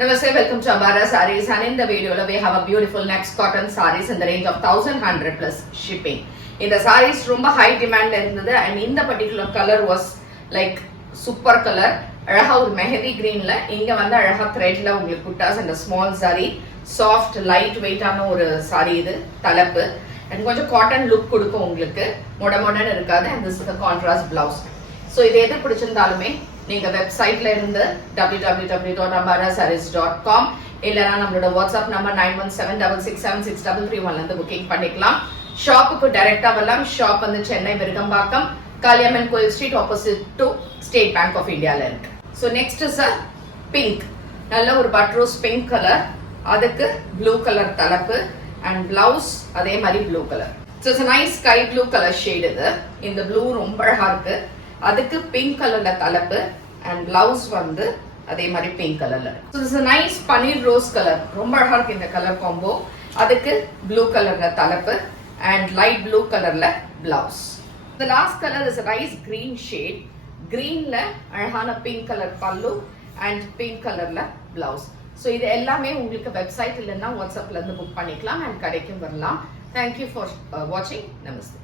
Namaste, welcome to Ambara Sarees, and in the video we have a beautiful next cotton sarees in the range of 1100 plus shipping. In the sarees ரொம்ப high demand இருந்தது and இந்த particular color was like super color. அழகா ஒரு மெஹந்தி கிரீன்ல இங்க வந்து அழகா த்ரெட்ல உங்களுக்கு புட்டாஸ் and small saree, soft light weight ஆன ஒரு saree இது தலைப்பு and கொஞ்சம் காட்டன் லுக் கொடுக்கும் உங்களுக்கு மொடமொடன்னு இருக்காது and this is the contrast blouse. So இது எது பிடிச்சிருந்தாலுமே நீங்க வெப்சைட்ல இருந்து www.ambarasarees.com இல்லனா நம்மளோட வாட்ஸ்அப் நம்பர் 9176676331 ல இருந்து புக்கிங் பண்ணிக்கலாம். ஷாப்புக்கு டைரக்டா வரலாம். ஷாப் வந்து சென்னை விருகம்பாக்கம் காளியம்மன் கோயில் street opposite to State Bank of இந்தியால இருக்கு. So next is a pink, நல்ல ஒரு பட்ரோஸ் பிங்க் கலர், அதுக்கு ப்ளூ கலர் தலைப்பு அண்ட் பிளவுஸ் அதே மாதிரி blue colour. So it's nice sky blue colour shade இது. இந்த ப்ளூ ரொம்ப அழகா இருக்கு. அதுக்கு பிங்க் கலர்ல தலைப்பு அண்ட் பிளவுஸ் வந்து அதே மாதிரி பிங்க் கலர்ல. So it's nice paneer rose colour, ரொம்ப அழகா இருக்கு இந்த கலர் காம்போ. அதுக்கு ப்ளூ கலர்ல தலைப்பு அண்ட் லைட் ப்ளூ கலர்ல blouse. The last color is a nice green shade. Greenல அழகான பிங்க் கலர் பல்லு அண்ட் பிங்க் கலர்ல பிளவுஸ். ஸோ இது எல்லாமே உங்களுக்கு வெப்சைட் இல்லைன்னா வாட்ஸ்அப்ல இருந்து புக் பண்ணிக்கலாம் அண்ட் கடைக்கும் வரலாம். தேங்க்யூ ஃபார் வாட்சிங். நமஸ்தே.